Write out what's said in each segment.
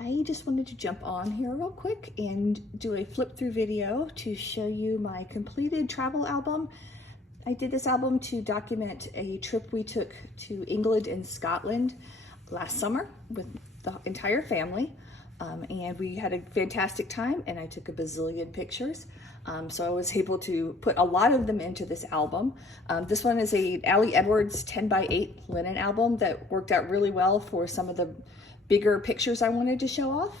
I just wanted to jump on here real quick and do a flip through video to show you my completed travel album. I did this album to document a trip we took to England and Scotland last summer with the entire family. And we had a fantastic time and I took a bazillion pictures. So I was able to put a lot of them into this album. This one is a Ali Edwards 10x8 linen album that worked out really well for some of the bigger pictures I wanted to show off.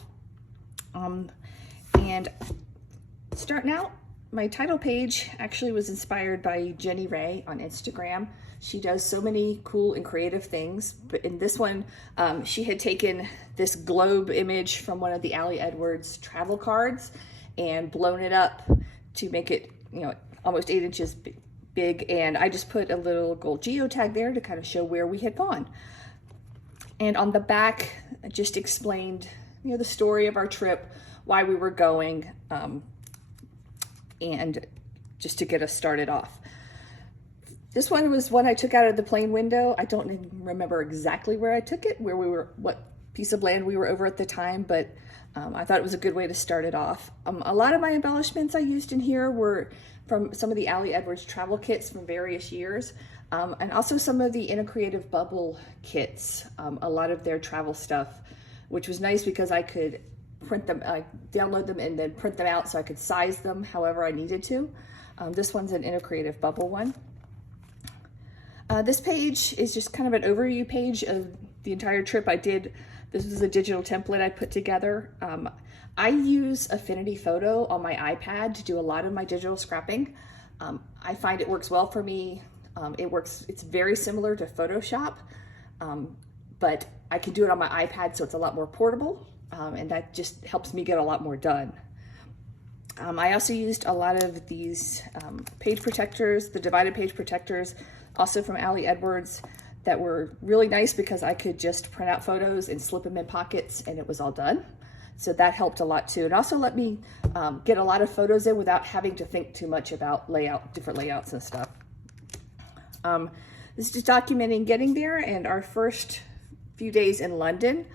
And starting out, my title page actually was inspired by Jenny Ray on Instagram. She does so many cool and creative things, but in this one, she had taken this globe image from one of the Ali Edwards travel cards and blown it up to make it, almost 8 inches big. And I just put a little gold geotag there to kind of show where we had gone. And on the back, I just explained, the story of our trip, why we were going, and just to get us started off. This one was one I took out of the plane window. I don't even remember exactly where I took it, what piece of land we were over at the time, but I thought it was a good way to start it off. A lot of my embellishments I used in here were from some of the Ali Edwards travel kits from various years, and also some of the In a Creative Bubble kits, a lot of their travel stuff, which was nice because I could print them, download them and then print them out so I could size them however I needed to. This one's an In a Creative Bubble one. This page is just kind of an overview page of the entire trip I did. This was a digital template I put together. I use Affinity Photo on my iPad to do a lot of my digital scrapping. I find it works well for me. It's very similar to Photoshop, but I can do it on my iPad, so it's a lot more portable, and that just helps me get a lot more done. I also used a lot of these page protectors, the divided page protectors, also from Ali Edwards, that were really nice because I could just print out photos and slip them in pockets and it was all done. So that helped a lot too. It also let me get a lot of photos in without having to think too much about different layouts and stuff. This is just documenting getting there and our first few days in London.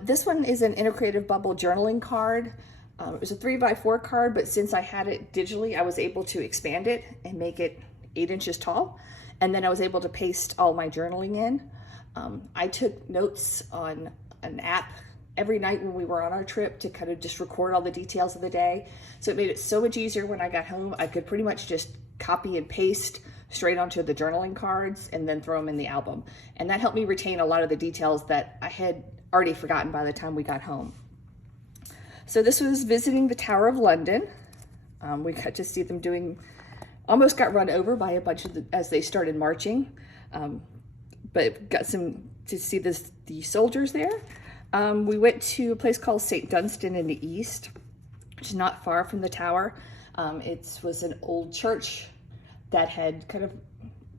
This one is an In a Creative Bubble journaling card. It was a 3x4 card, but since I had it digitally, I was able to expand it and make it 8 inches tall. And then I was able to paste all my journaling in. I took notes on an app every night when we were on our trip to kind of just record all the details of the day. So it made it so much easier when I got home. I could pretty much just copy and paste straight onto the journaling cards and then throw them in the album. And that helped me retain a lot of the details that I had already forgotten by the time we got home. So this was visiting the Tower of London. We got to see them almost got run over by a bunch of as they started marching, but got to see the soldiers there. We went to a place called St. Dunstan in the east, which is not far from the tower. It was an old church that had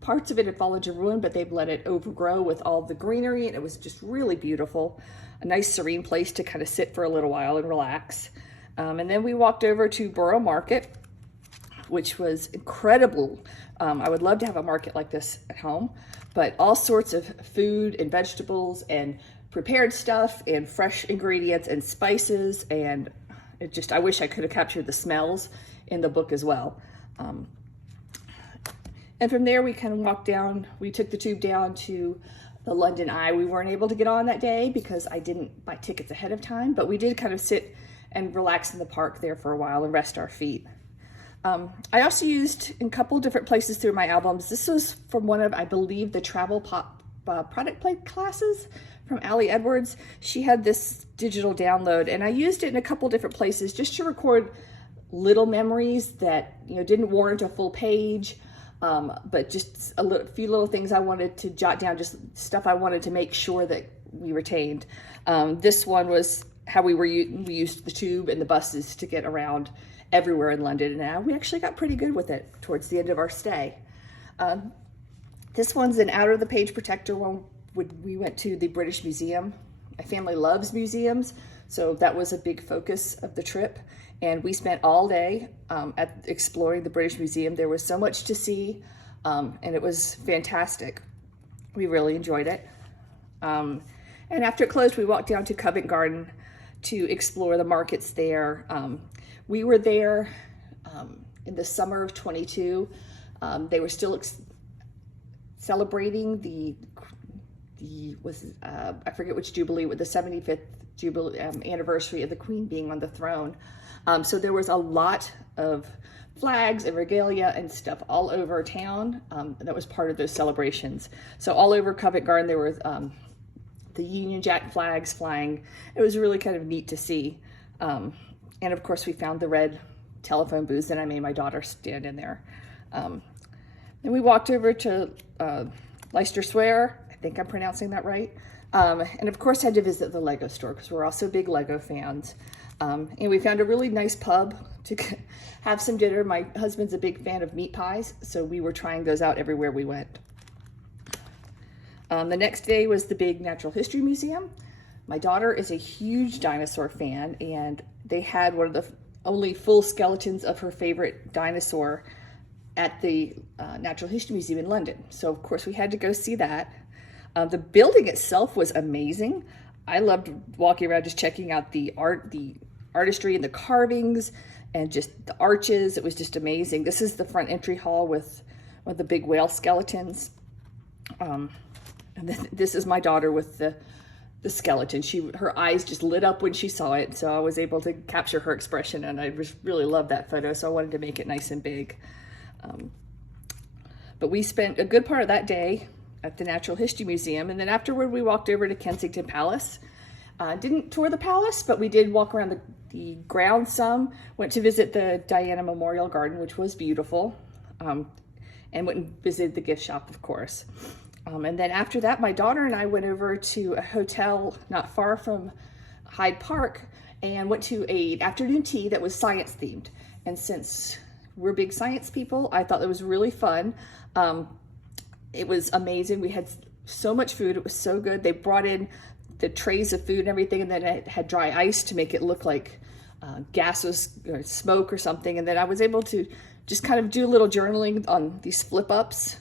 parts of it had fallen to ruin, but they've let it overgrow with all the greenery, and it was just really beautiful. A nice serene place to kind of sit for a little while and relax. And then we walked over to Borough Market, which was incredible. I would love to have a market like this at home, but all sorts of food and vegetables and prepared stuff and fresh ingredients and spices, and I wish I could have captured the smells in the book as well. And from there we kind of walked down, we took the tube down to the London Eye. We weren't able to get on that day because I didn't buy tickets ahead of time, but we did kind of sit and relax in the park there for a while and rest our feet. I also used in a couple different places through my albums. This was from one of, I believe, the travel product plate classes from Ali Edwards. She had this digital download and I used it in a couple different places just to record little memories that didn't warrant a full page, but just a few little things I wanted to jot down, just stuff I wanted to make sure that we retained. This one was how we used the tube and the buses to get around everywhere in London, and we actually got pretty good with it towards the end of our stay. This one's an out of the page protector one. We went to the British Museum. My family loves museums, so that was a big focus of the trip. And we spent all day exploring the British Museum. There was so much to see, and it was fantastic. We really enjoyed it. And after it closed, we walked down to Covent Garden to explore the markets there. We were there in the summer of 22. They were still celebrating I forget which Jubilee, with the 75th Jubilee anniversary of the Queen being on the throne. So there was a lot of flags and regalia and stuff all over town that was part of those celebrations. So all over Covent Garden there were the Union Jack flags flying. It was really kind of neat to see. And of course we found the red telephone booths, and I made my daughter stand in there. Then we walked over to Leicester Square. I think I'm pronouncing that right. And of course had to visit the Lego store because we're also big Lego fans. And we found a really nice pub to have some dinner. My husband's a big fan of meat pies, so we were trying those out everywhere we went. The next day was the big Natural History Museum. My daughter is a huge dinosaur fan, and they had one of the only full skeletons of her favorite dinosaur at the Natural History Museum in London. So of course we had to go see that. The building itself was amazing. I loved walking around just checking out the artistry and the carvings and just the arches. It was just amazing. This is the front entry hall with one of the big whale skeletons. And then this is my daughter with the skeleton. Her eyes just lit up when she saw it, so I was able to capture her expression, and I just really loved that photo, so I wanted to make it nice and big. But we spent a good part of that day at the Natural History Museum, and then afterward we walked over to Kensington Palace. Didn't tour the palace, but we did walk around the grounds some. Went to visit the Diana Memorial Garden, which was beautiful, and went and visited the gift shop, of course. And then after that, my daughter and I went over to a hotel not far from Hyde Park and went to an afternoon tea that was science themed. And since we're big science people, I thought that was really fun. It was amazing. We had so much food. It was so good. They brought in the trays of food and everything, and then it had dry ice to make it look like gases or smoke or something. And then I was able to just kind of do a little journaling on these flip ups,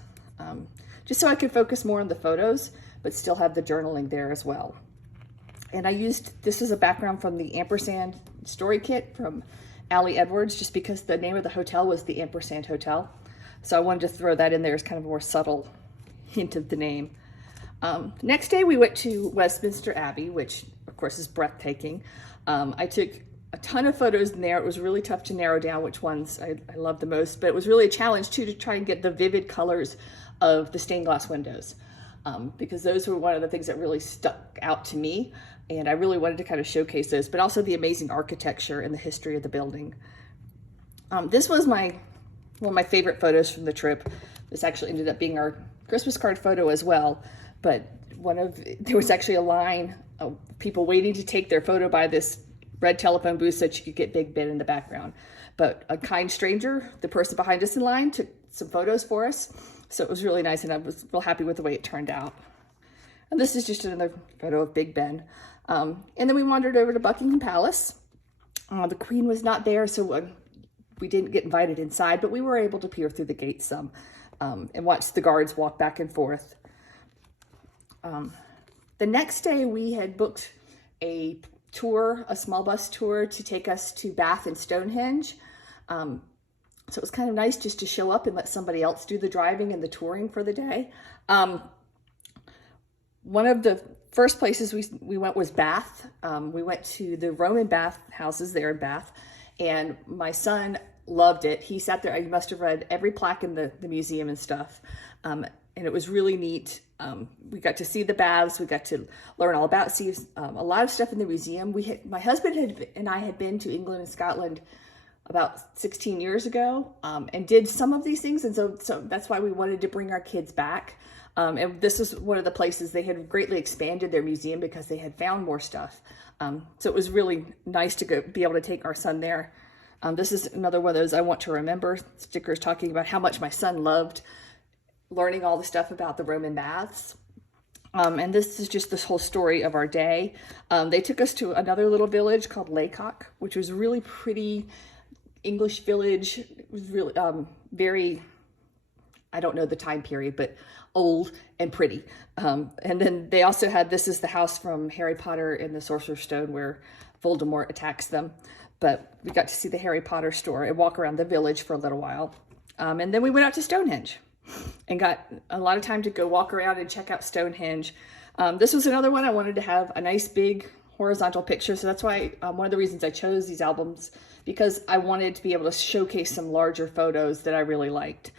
just so I could focus more on the photos, but still have the journaling there as well. And this was a background from the Ampersand story kit from Allie Edwards, just because the name of the hotel was the Ampersand Hotel. So I wanted to throw that in there as kind of a more subtle hint of the name. Next day we went to Westminster Abbey, which of course is breathtaking. I took a ton of photos in there. It was really tough to narrow down which ones I loved the most, but it was really a challenge too to try and get the vivid colors of the stained glass windows, because those were one of the things that really stuck out to me, and I really wanted to kind of showcase those, but also the amazing architecture and the history of the building. This was one of my favorite photos from the trip. This actually ended up being our Christmas card photo as well, but there was actually a line of people waiting to take their photo by this red telephone booth so that you could get Big Ben in the background. But a kind stranger, the person behind us in line, took some photos for us. So it was really nice, and I was real happy with the way it turned out. And this is just another photo of Big Ben. And then we wandered over to Buckingham Palace. The Queen was not there, so we didn't get invited inside, but we were able to peer through the gates some and watch the guards walk back and forth. The next day we had booked a small bus tour to take us to Bath and Stonehenge. So it was kind of nice just to show up and let somebody else do the driving and the touring for the day. One of the first places we went was Bath. We went to the Roman bath houses there in Bath, and my son loved it. He sat there, he must have read every plaque in the museum and stuff. And it was really neat. We got to see the baths. We got to learn all about, see a lot of stuff in the museum. My husband and I had been to England and Scotland about 16 years ago, and did some of these things. And so that's why we wanted to bring our kids back. And this is one of the places they had greatly expanded their museum because they had found more stuff. So it was really nice to be able to take our son there. This is another one of those I want to remember stickers talking about how much my son loved learning all the stuff about the Roman baths. And this is just this whole story of our day. They took us to another little village called Laycock, which was a really pretty English village. It was really very I don't know the time period, but old and pretty. And then they also had, this is the house from Harry Potter and the Sorcerer's Stone where Voldemort attacks them. But we got to see the Harry Potter store and walk around the village for a little while. And then we went out to Stonehenge and got a lot of time to go walk around and check out Stonehenge. This was another one I wanted to have a nice big horizontal picture. So that's why one of the reasons I chose these albums, because I wanted to be able to showcase some larger photos that I really liked.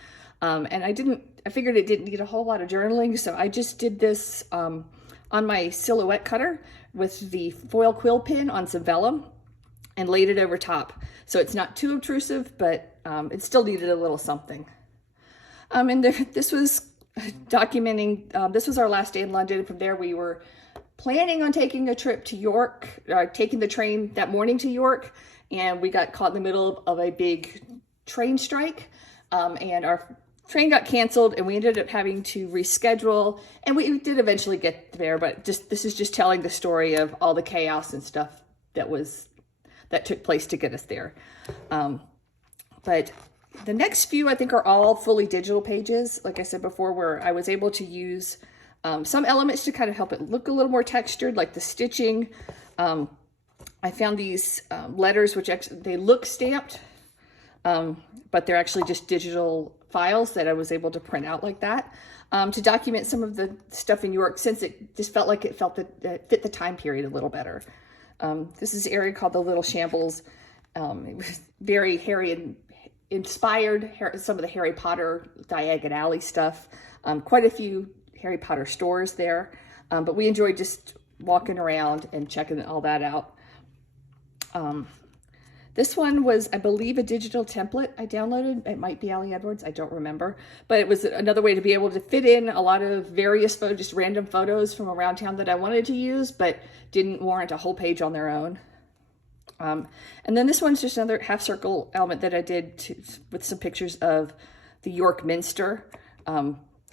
And I figured it didn't need a whole lot of journaling. So I just did this on my silhouette cutter with the foil quill pen on some vellum and laid it over top. So it's not too obtrusive, but it still needed a little something. And this was documenting, this was our last day in London. From there, we were planning on taking a trip to York, taking the train that morning to York, and we got caught in the middle of a big train strike, and our train got canceled, and we ended up having to reschedule, and we did eventually get there, but this is just telling the story of all the chaos and stuff that took place to get us there. But the next few, I think, are all fully digital pages, like I said before, where I was able to use some elements to kind of help it look a little more textured, like the stitching. I found these letters, which actually, they look stamped, but they're actually just digital files that I was able to print out like that, to document some of the stuff in York, since it just felt like it fit the time period a little better. This is an area called the Little Shambles. It was very Harry and inspired some of the Harry Potter Diagon Alley stuff. Quite a few Harry Potter stores there, but we enjoyed just walking around and checking all that out. This one was, I believe, a digital template I downloaded. It might be Ali Edwards, I don't remember. But it was another way to be able to fit in a lot of various photos, just random photos from around town that I wanted to use, but didn't warrant a whole page on their own. And then this one's just another half circle element that I did with some pictures of the York Minster.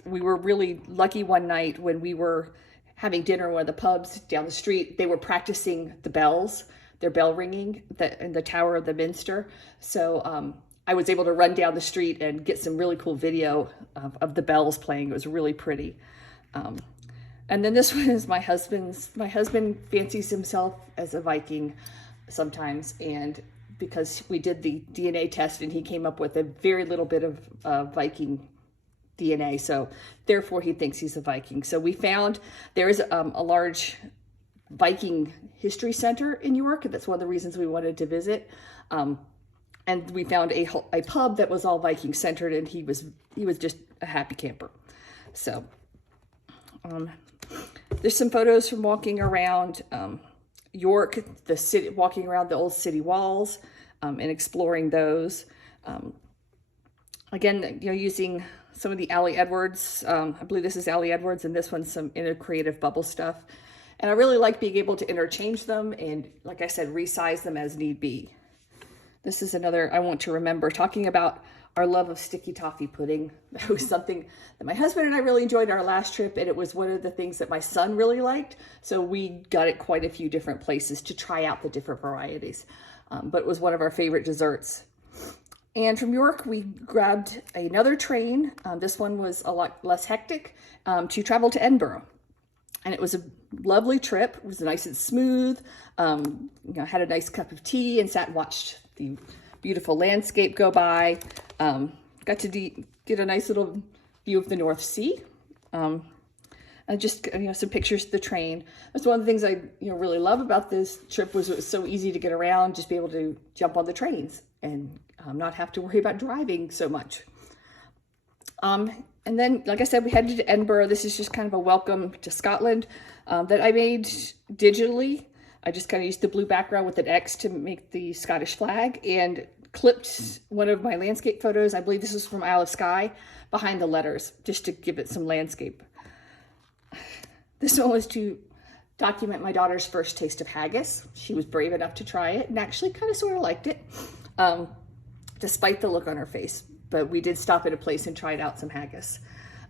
We were really lucky one night when we were having dinner in one of the pubs down the street. They were practicing the bells, their bell ringing in the Tower of the Minster. So I was able to run down the street and get some really cool video of the bells playing. It was really pretty. And then this one is my husband's. My husband fancies himself as a Viking sometimes, and because we did the DNA test and he came up with a very little bit of Viking DNA, so therefore he thinks he's a Viking. So we found there is a large Viking history center in York. That's one of the reasons we wanted to visit. And we found a pub that was all Viking centered, and he was just a happy camper. So there's some photos from walking around York, the city, walking around the old city walls, and exploring those. Again, using some of the Ali Edwards. I believe this is Ali Edwards, and this one's some inner creative bubble stuff. And I really like being able to interchange them and, like I said, resize them as need be. This is another I want to remember, talking about our love of sticky toffee pudding. That was something that my husband and I really enjoyed our last trip, and it was one of the things that my son really liked. So we got it quite a few different places to try out the different varieties. But it was one of our favorite desserts. And from York, we grabbed another train. This one was a lot less hectic, to travel to Edinburgh. And it was a lovely trip. It was nice and smooth. Had a nice cup of tea and sat and watched the beautiful landscape go by. Got to get a nice little view of the North Sea. And just some pictures of the train. That's one of the things I really love about this trip, was it was so easy to get around, just be able to jump on the trains and not have to worry about driving so much. And then, like I said, we headed to Edinburgh. This is just kind of a welcome to Scotland that I made digitally. I just kind of used the blue background with an X to make the Scottish flag, and clipped one of my landscape photos. I believe this is from Isle of Skye, behind the letters, just to give it some landscape. This one was to document my daughter's first taste of haggis. She was brave enough to try it and actually kind of sort of liked it, despite the look on her face. But we did stop at a place and tried out some haggis.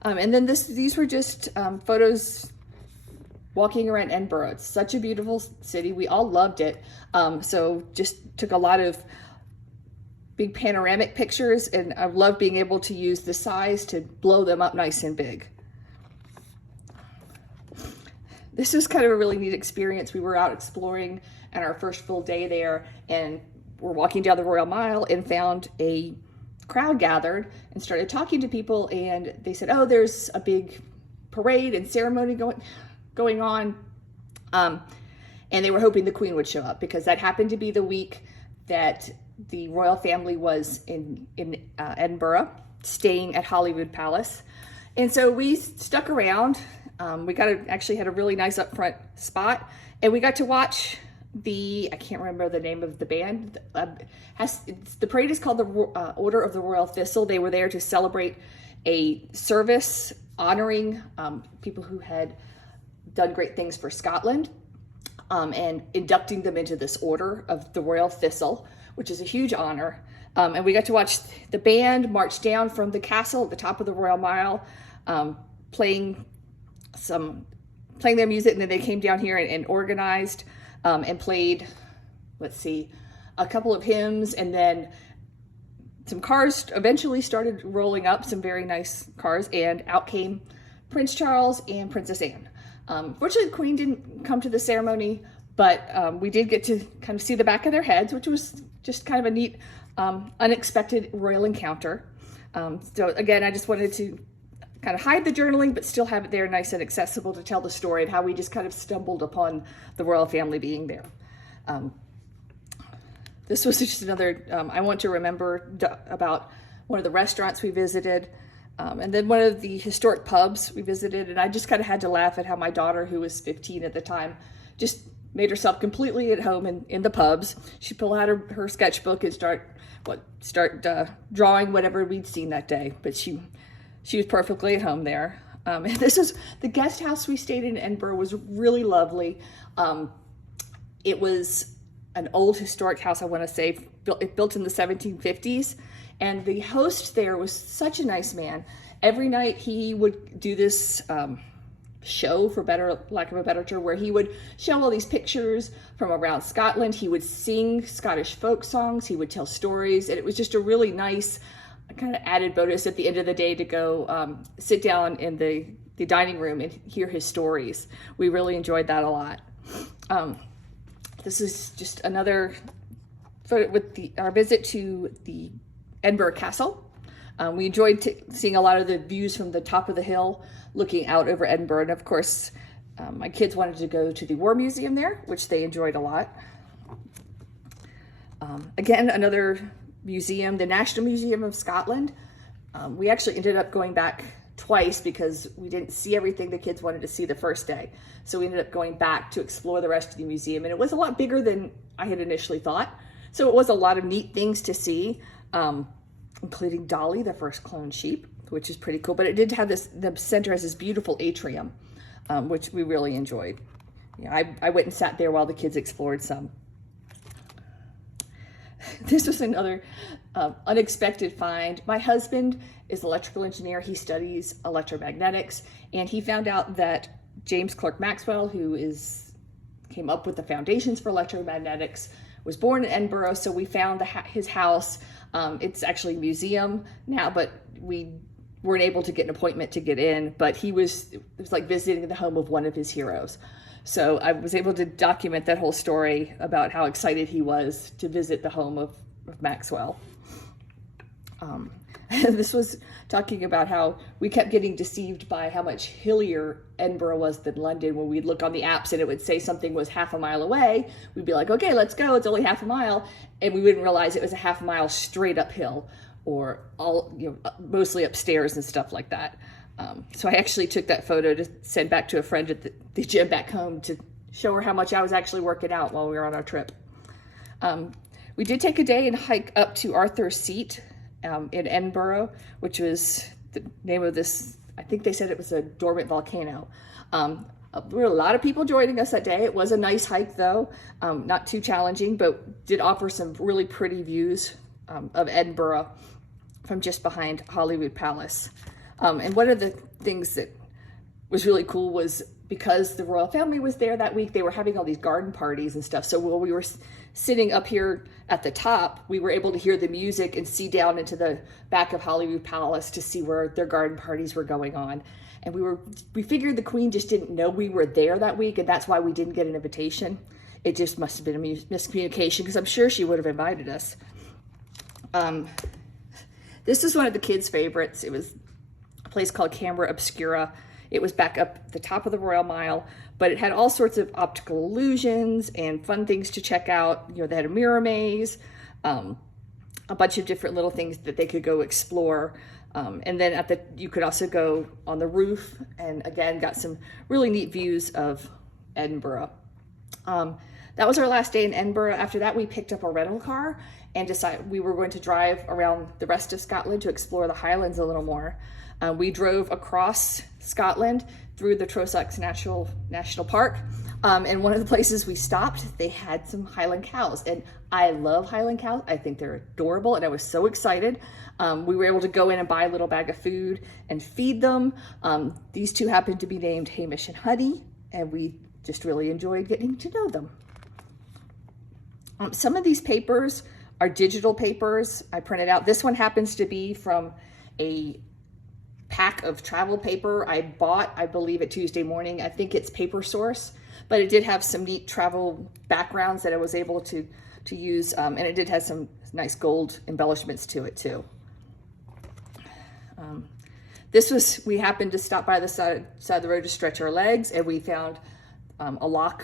And then these were just photos walking around Edinburgh. It's such a beautiful city. We all loved it. So just took a lot of big panoramic pictures, and I love being able to use the size to blow them up nice and big. This was kind of a really neat experience. We were out exploring on our first full day there, and we're walking down the Royal Mile and found a crowd gathered and started talking to people, and they said, oh, there's a big parade and ceremony going on. And they were hoping the Queen would show up because that happened to be the week that the royal family was in Edinburgh, staying at Holyrood Palace. And so we stuck around. We actually had a really nice up front spot, and we got to watch I can't remember the name of the band. The parade is called the Order of the Royal Thistle. They were there to celebrate a service honoring people who had done great things for Scotland, and inducting them into this Order of the Royal Thistle, which is a huge honor. And we got to watch the band march down from the castle at the top of the Royal Mile, playing their music, and then they came down here and organized and played, a couple of hymns, and then some cars eventually started rolling up, some very nice cars, and out came Prince Charles and Princess Anne. Fortunately, the Queen didn't come to the ceremony, but we did get to kind of see the back of their heads, which was just kind of a neat, unexpected royal encounter. So again, I just wanted to kind of hide the journaling, but still have it there nice and accessible to tell the story of how we just kind of stumbled upon the royal family being there. This was just another, I want to remember about one of the restaurants we visited, and then one of the historic pubs we visited, and I just kind of had to laugh at how my daughter, who was 15 at the time, just made herself completely at home in the pubs. She'd pull out her sketchbook and start drawing whatever we'd seen that day, but she was perfectly at home there. And this is the guest house we stayed in Edinburgh, was really lovely. It was an old historic house, I want to say, built in the 1750s. And the host there was such a nice man. Every night he would do this show, for lack of a better term, where he would show all these pictures from around Scotland. He would sing Scottish folk songs. He would tell stories. And it was just a really nice kind of added bonus at the end of the day to go sit down in the dining room and hear his stories. We really enjoyed that a lot. This is just another photo with our visit to the Edinburgh Castle. We enjoyed seeing a lot of the views from the top of the hill, looking out over Edinburgh. And of course, my kids wanted to go to the War Museum there, which they enjoyed a lot. Again, another museum, the National Museum of Scotland. We actually ended up going back twice because we didn't see everything the kids wanted to see the first day. So we ended up going back to explore the rest of the museum, and it was a lot bigger than I had initially thought. So it was a lot of neat things to see, including Dolly, the first cloned sheep, which is pretty cool. But it did have the center has this beautiful atrium, which we really enjoyed. I went and sat there while the kids explored some. This was another unexpected find. My husband is an electrical engineer. He studies electromagnetics, and he found out that James Clerk Maxwell, who came up with the foundations for electromagnetics, was born in Edinburgh. So we found his house. It's actually a museum now, but we weren't able to get an appointment to get in. But it was like visiting the home of one of his heroes. So I was able to document that whole story about how excited he was to visit the home of Maxwell. This was talking about how we kept getting deceived by how much hillier Edinburgh was than London. When we'd look on the apps and it would say something was half a mile away, we'd be like, okay, let's go, it's only half a mile. And we wouldn't realize it was a half mile straight uphill, or mostly upstairs and stuff like that. So I actually took that photo to send back to a friend at the gym back home to show her how much I was actually working out while we were on our trip. We did take a day and hike up to Arthur's Seat in Edinburgh, which was the name of this, I think they said it was a dormant volcano. There were a lot of people joining us that day. It was a nice hike though, not too challenging, but did offer some really pretty views of Edinburgh from just behind Holyrood Palace. And one of the things that was really cool was because the royal family was there that week, they were having all these garden parties and stuff. So while we were sitting up here at the top, we were able to hear the music and see down into the back of Holyrood Palace to see where their garden parties were going on. And we figured the Queen just didn't know we were there that week, and that's why we didn't get an invitation. It just must have been a miscommunication, because I'm sure she would have invited us. This is one of the kids' favorites. It was a place called Camera Obscura. It was back up the top of the Royal Mile, but it had all sorts of optical illusions and fun things to check out. You know, they had a mirror maze, a bunch of different little things that they could go explore. And then you could also go on the roof, and again, got some really neat views of Edinburgh. That was our last day in Edinburgh. After that, we picked up a rental car and decided we were going to drive around the rest of Scotland to explore the Highlands a little more. We drove across Scotland through the Trossachs National Park. And one of the places we stopped, they had some Highland cows. And I love Highland cows. I think they're adorable, and I was so excited. We were able to go in and buy a little bag of food and feed them. These two happened to be named Hamish and Honey, and we just really enjoyed getting to know them. Some of these papers are digital papers I printed out. This one happens to be from a pack of travel paper I bought, I believe, at Tuesday Morning. I think it's Paper Source, but it did have some neat travel backgrounds that I was able to use, and it did have some nice gold embellishments to it too. We happened to stop by the side of the road to stretch our legs, and we found a lock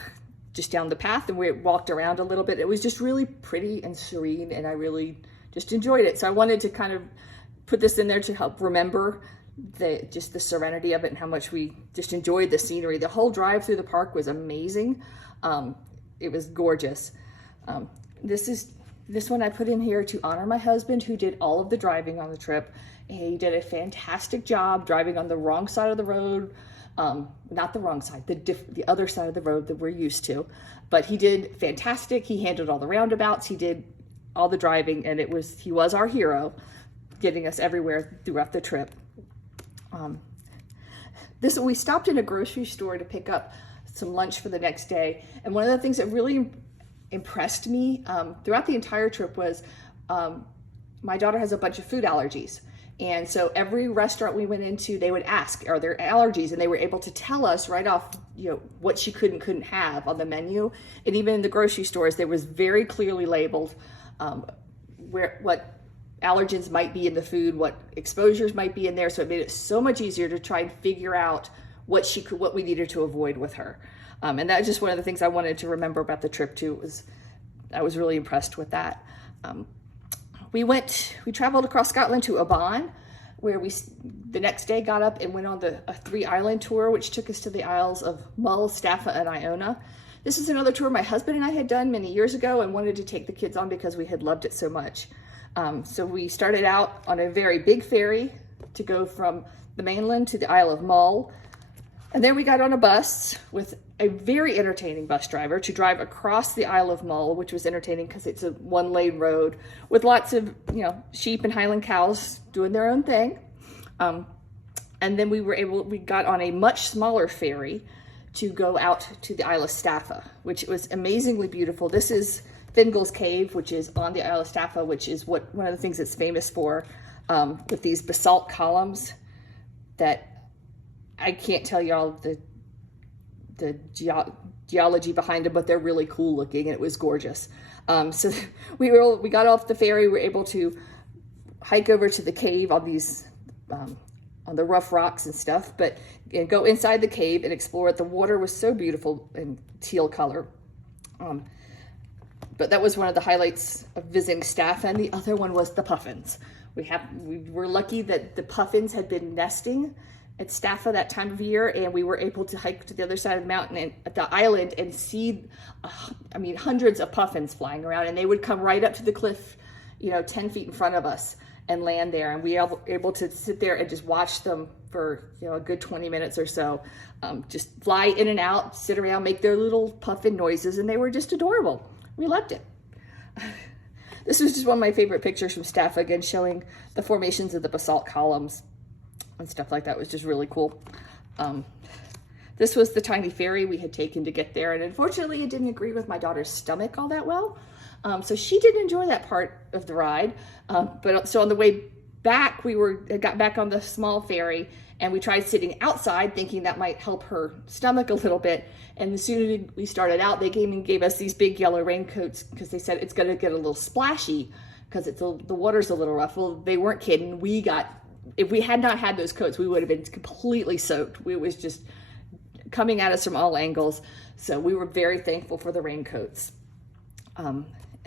just down the path, and we walked around a little bit. It was just really pretty and serene, and I really just enjoyed it. So I wanted to kind of put this in there to help remember just the serenity of it and how much we just enjoyed the scenery. The whole drive through the park was amazing. It was gorgeous. This one I put in here to honor my husband, who did all of the driving on the trip. He did a fantastic job driving on the wrong side of the road. Not the wrong side, the other side of the road that we're used to. But he did fantastic. He handled all the roundabouts. He did all the driving, and he was our hero, getting us everywhere throughout the trip. We stopped in a grocery store to pick up some lunch for the next day. And one of the things that really impressed me throughout the entire trip was my daughter has a bunch of food allergies. And so every restaurant we went into, they would ask, are there allergies? And they were able to tell us right off, what she could and couldn't have on the menu. And even in the grocery stores, there was very clearly labeled what allergens might be in the food, what exposures might be in there. So it made it so much easier to try and figure out what we needed to avoid with her. And that was just one of the things I wanted to remember about the trip too. I was really impressed with that. We traveled across Scotland to Oban, where the next day got up and went on a 3-island tour, which took us to the Isles of Mull, Staffa, and Iona. This is another tour my husband and I had done many years ago and wanted to take the kids on because we had loved it so much. So we started out on a very big ferry to go from the mainland to the Isle of Mull. And then we got on a bus with a very entertaining bus driver to drive across the Isle of Mull, which was entertaining because it's a 1-lane road with lots of, sheep and Highland cows doing their own thing. And then we got on a much smaller ferry to go out to the Isle of Staffa, which was amazingly beautiful. This is Fingal's Cave, which is on the Isle of Staffa, which is one of the things it's famous for, with these basalt columns that I can't tell y'all the geology behind them, but they're really cool looking, and it was gorgeous. So we got off the ferry. We were able to hike over to the cave on these on the rough rocks and stuff, but go inside the cave and explore it. The water was so beautiful in teal color. But that was one of the highlights of visiting Staffa, and the other one was the puffins. We were lucky that the puffins had been nesting at Staffa that time of year, and we were able to hike to the other side of the mountain and at the island and see, hundreds of puffins flying around, and they would come right up to the cliff, 10 feet in front of us and land there. And we were able to sit there and just watch them for, a good 20 minutes or so, just fly in and out, sit around, make their little puffin noises, and they were just adorable. We loved it. This was just one of my favorite pictures from Staffa, again, showing the formations of the basalt columns and stuff like that. It was just really cool. This was the tiny ferry we had taken to get there, and unfortunately it didn't agree with my daughter's stomach all that well. So she didn't enjoy that part of the ride. So on the way back, we got back on the small ferry, and we tried sitting outside thinking that might help her stomach a little bit. And as soon as we started out, they came and gave us these big yellow raincoats because they said it's gonna get a little splashy because the water's a little rough. Well, they weren't kidding. If we had not had those coats, we would have been completely soaked. It was just coming at us from all angles. So we were very thankful for the raincoats. And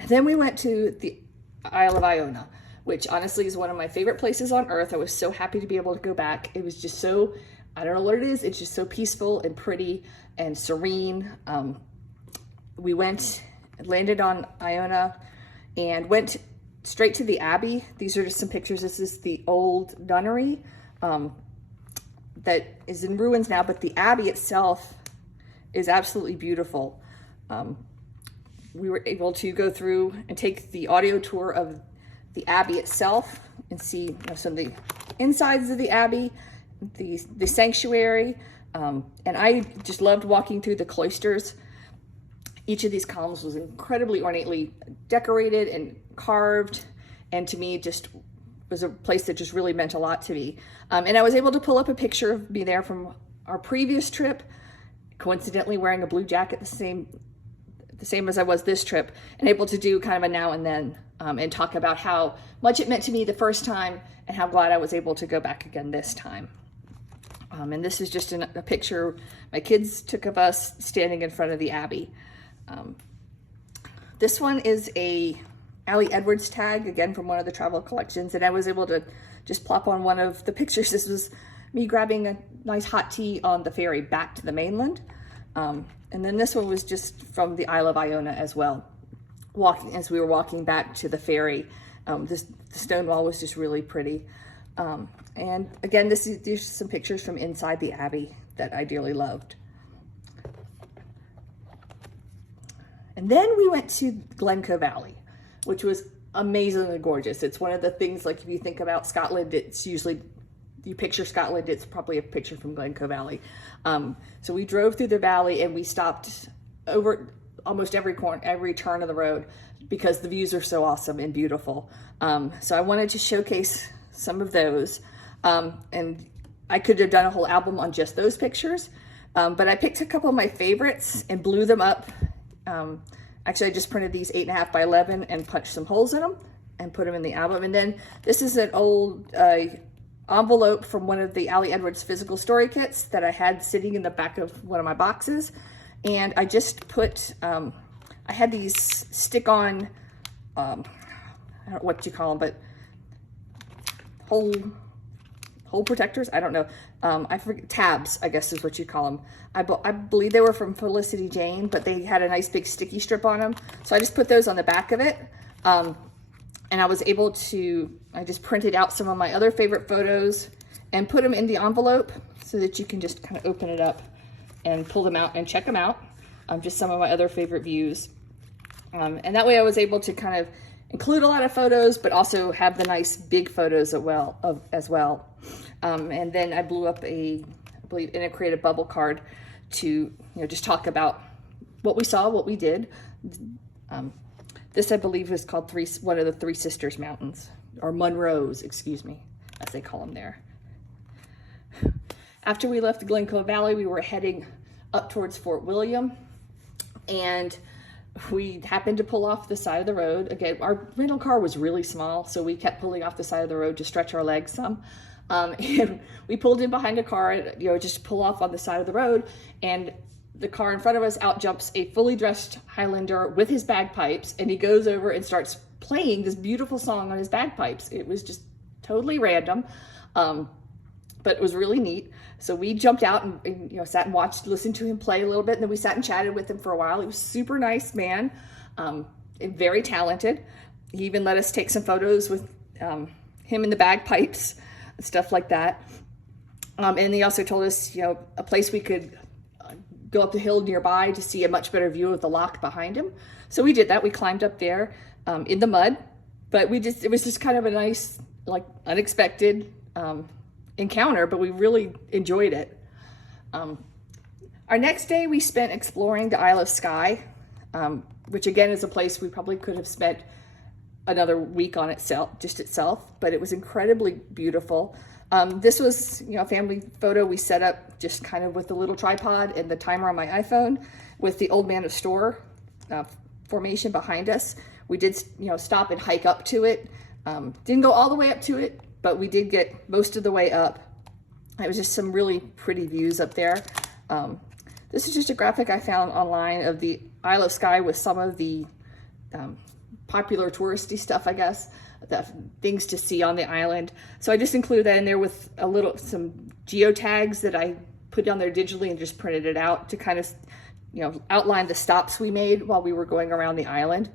then we went to the Isle of Iona, which honestly is one of my favorite places on earth. I was so happy to be able to go back. It was just so, I don't know what it is. It's just so peaceful and pretty and serene. We landed on Iona and went straight to the Abbey. These are just some pictures. This is the old nunnery that is in ruins now, but the Abbey itself is absolutely beautiful. We were able to go through and take the audio tour of the Abbey itself and see some of the insides of the Abbey, the sanctuary, and I just loved walking through the cloisters. Each of these columns was incredibly ornately decorated and carved, and to me just was a place that just really meant a lot to me. And I was able to pull up a picture of me there from our previous trip, coincidentally wearing a blue jacket the same as I was this trip, and able to do kind of a now and then and talk about how much it meant to me the first time and how glad I was able to go back again this time. And this is just a picture my kids took of us standing in front of the Abbey. This one is a Allie Edwards tag, again from one of the travel collections, and I was able to just plop on one of the pictures. This was me grabbing a nice hot tea on the ferry back to the mainland. And then this one was just from the Isle of Iona as well. As we were walking back to the ferry, the stone wall was just really pretty. And again, these are some pictures from inside the Abbey that I dearly loved. And then we went to Glencoe Valley, which was amazingly gorgeous. It's one of the things, like if you think about Scotland, it's usually, you picture Scotland, it's probably a picture from Glencoe Valley. So we drove through the valley and we stopped over almost every turn of the road because the views are so awesome and beautiful. So I wanted to showcase some of those. And I could have done a whole album on just those pictures, but I picked a couple of my favorites and blew them up. Actually, I just printed these 8.5 by 11 and punched some holes in them and put them in the album. And then this is an old envelope from one of the Allie Edwards physical story kits that I had sitting in the back of one of my boxes. And I just put, I had these stick-on, I don't know what you call them, but hole protectors, I don't know. I forget, tabs, I guess is what you call them. I believe they were from Felicity Jane, but they had a nice big sticky strip on them. So I just put those on the back of it. And I was able to, I just printed out some of my other favorite photos and put them in the envelope so that you can just kind of open it up and pull them out and check them out. Just some of my other favorite views. And that way I was able to kind of include a lot of photos, but also have the nice big photos as well. And then I blew up I believe, in a creative bubble card to just talk about what we saw, what we did. This I believe is called one of the Three Sisters Mountains, or Munros, excuse me, as they call them there. After we left the Glencoe Valley, we were heading up towards Fort William, and we happened to pull off the side of the road. Again, our rental car was really small, so we kept pulling off the side of the road to stretch our legs some. And we pulled in behind a car, just pull off on the side of the road, and the car in front of us out jumps a fully dressed Highlander with his bagpipes, and he goes over and starts playing this beautiful song on his bagpipes. It was just totally random, but it was really neat. So we jumped out and sat and watched, listened to him play a little bit, and then we sat and chatted with him for a while. He was a super nice man, and very talented. He even let us take some photos with him in the bagpipes and stuff like that. And he also told us, a place we could go up the hill nearby to see a much better view of the loch behind him. So we did that. We climbed up there in the mud, but it was just kind of a nice, unexpected encounter, but we really enjoyed it. Our next day we spent exploring the Isle of Skye, which again is a place we probably could have spent another week on itself, but it was incredibly beautiful. This was, a family photo we set up just kind of with the little tripod and the timer on my iPhone with the Old Man of Store formation behind us. We did, stop and hike up to it. Didn't go all the way up to it, but we did get most of the way up. It was just some really pretty views up there. This is just a graphic I found online of the Isle of Skye with some of the popular touristy stuff, I guess, the things to see on the island. So I just included that in there with some geotags that I put down there digitally and just printed it out to kind of, outline the stops we made while we were going around the island.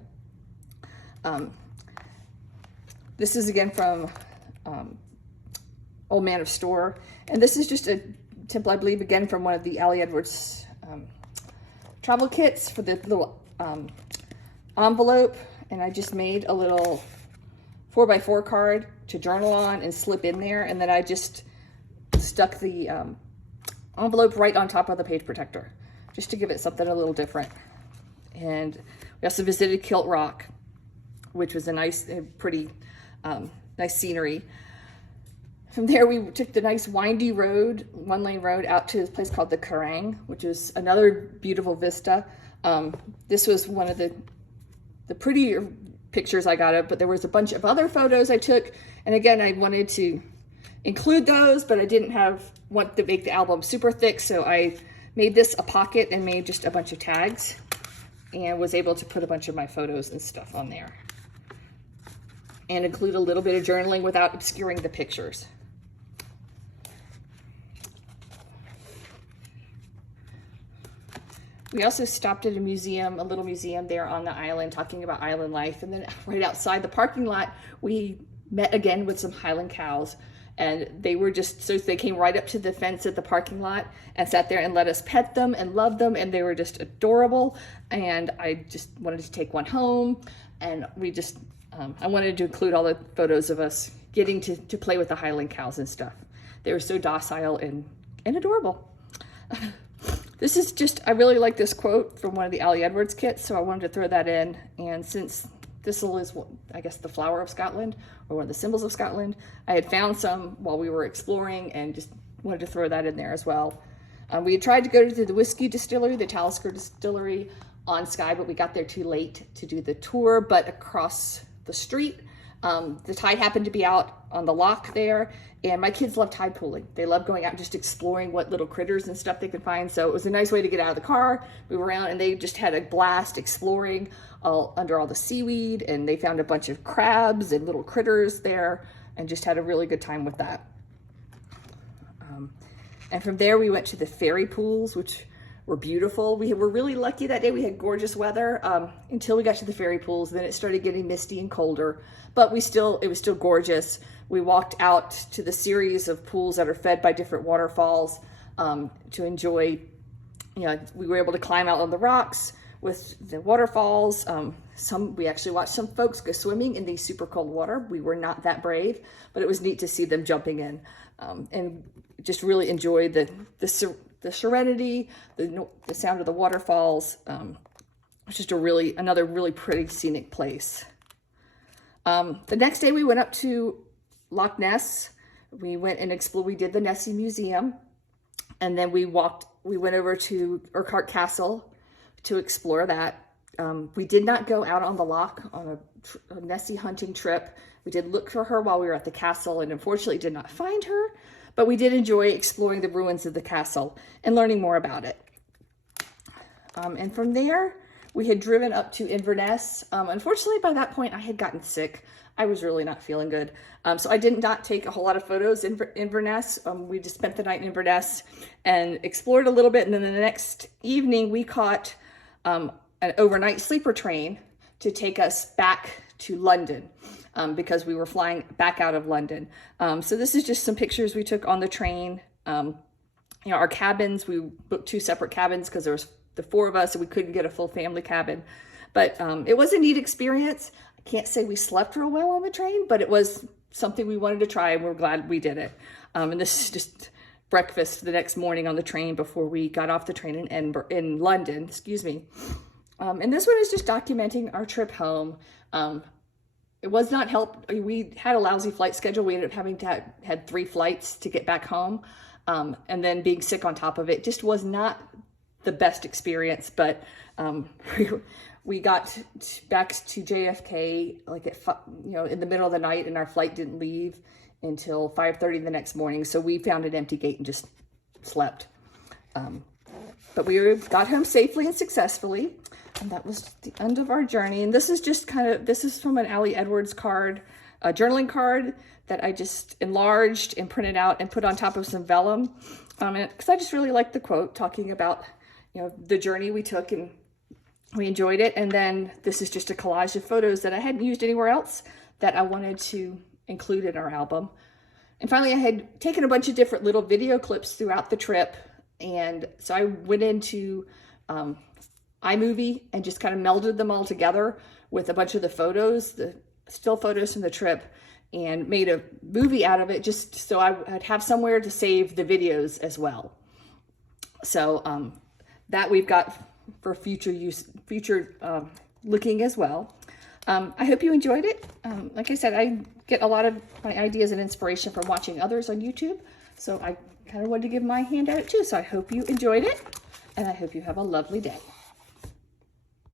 This is again from Old Man of Store. And this is just a template, I believe, again, from one of the Ali Edwards travel kits for the little envelope. And I just made a little 4x4 card to journal on and slip in there. And then I just stuck the envelope right on top of the page protector, just to give it something a little different. And we also visited Kilt Rock, which was a nice, pretty nice scenery. From there, we took the nice windy road, one-lane road, out to this place called the Kerrang, which is another beautiful vista. This was one of the prettier pictures I got of, but there was a bunch of other photos I took. And again, I wanted to include those, but I didn't want to make the album super thick, so I made this a pocket and made just a bunch of tags and was able to put a bunch of my photos and stuff on there and include a little bit of journaling without obscuring the pictures. We also stopped at a museum, a little museum there on the island, talking about island life. And then right outside the parking lot, we met again with some Highland cows. And they were they came right up to the fence at the parking lot and sat there and let us pet them and love them. And they were just adorable. And I just wanted to take one home. And I wanted to include all the photos of us getting to play with the Highland cows and stuff. They were so docile and adorable. This is I really like this quote from one of the Ali Edwards kits, so I wanted to throw that in. And since thistle is, I guess, the flower of Scotland, or one of the symbols of Scotland, I had found some while we were exploring and just wanted to throw that in there as well. We had tried to go to the whiskey distillery, the Talisker distillery on Skye, but we got there too late to do the tour. But across the street, the tide happened to be out on the loch there, and my kids love tide pooling. They love going out and just exploring what little critters and stuff they could find. So it was a nice way to get out of the car, move around, and they just had a blast exploring under all the seaweed, and they found a bunch of crabs and little critters there and just had a really good time with that. And from there we went to the fairy pools, which were beautiful. We were really lucky that day. We had gorgeous weather until we got to the fairy pools. Then it started getting misty and colder, but it was still gorgeous. We walked out to the series of pools that are fed by different waterfalls to enjoy. We were able to climb out on the rocks with the waterfalls. We actually watched some folks go swimming in the super cold water. We were not that brave, but it was neat to see them jumping in and just really enjoy the serenity, the sound of the waterfalls. It's just another really pretty scenic place. The next day we went up to Loch Ness. We went and explored. We did the Nessie Museum, and then we went over to Urquhart Castle to explore that. We did not go out on the loch on a Nessie hunting trip. We did look for her while we were at the castle and unfortunately did not find her, but we did enjoy exploring the ruins of the castle and learning more about it. And from there, we had driven up to Inverness. Unfortunately, by that point, I had gotten sick. I was really not feeling good. So I did not take a whole lot of photos in Inverness. We just spent the night in Inverness and explored a little bit. And then the next evening, we caught an overnight sleeper train to take us back to London because we were flying back out of London. So this is just some pictures we took on the train. Our cabins, we booked 2 separate cabins because there was the 4 of us and we couldn't get a full family cabin. But it was a neat experience. I can't say we slept real well on the train, but it was something we wanted to try and we're glad we did it. And this is just breakfast the next morning on the train before we got off the train in London, excuse me. And this one is just documenting our trip home. It was not helped. We had a lousy flight schedule. We ended up having to had 3 flights to get back home. And then being sick on top of it just was not the best experience, but we got back to JFK like at, in the middle of the night, and our flight didn't leave until 5:30 the next morning. So we found an empty gate and just slept. But we got home safely and successfully. And that was the end of our journey. And this is just this is from an Allie Edwards card, a journaling card that I just enlarged and printed out and put on top of some vellum. Because I just really liked the quote talking about, the journey we took, and we enjoyed it. And then this is just a collage of photos that I hadn't used anywhere else that I wanted to include in our album. And finally, I had taken a bunch of different little video clips throughout the trip. And so I went into iMovie and just kind of melded them all together with a bunch of the photos, the still photos from the trip, and made a movie out of it just so I'd have somewhere to save the videos as well. So that we've got for future use, looking as well. I hope you enjoyed it. Like I said, I get a lot of my ideas and inspiration from watching others on YouTube. So I kind of wanted to give my hand out too. So I hope you enjoyed it, and I hope you have a lovely day.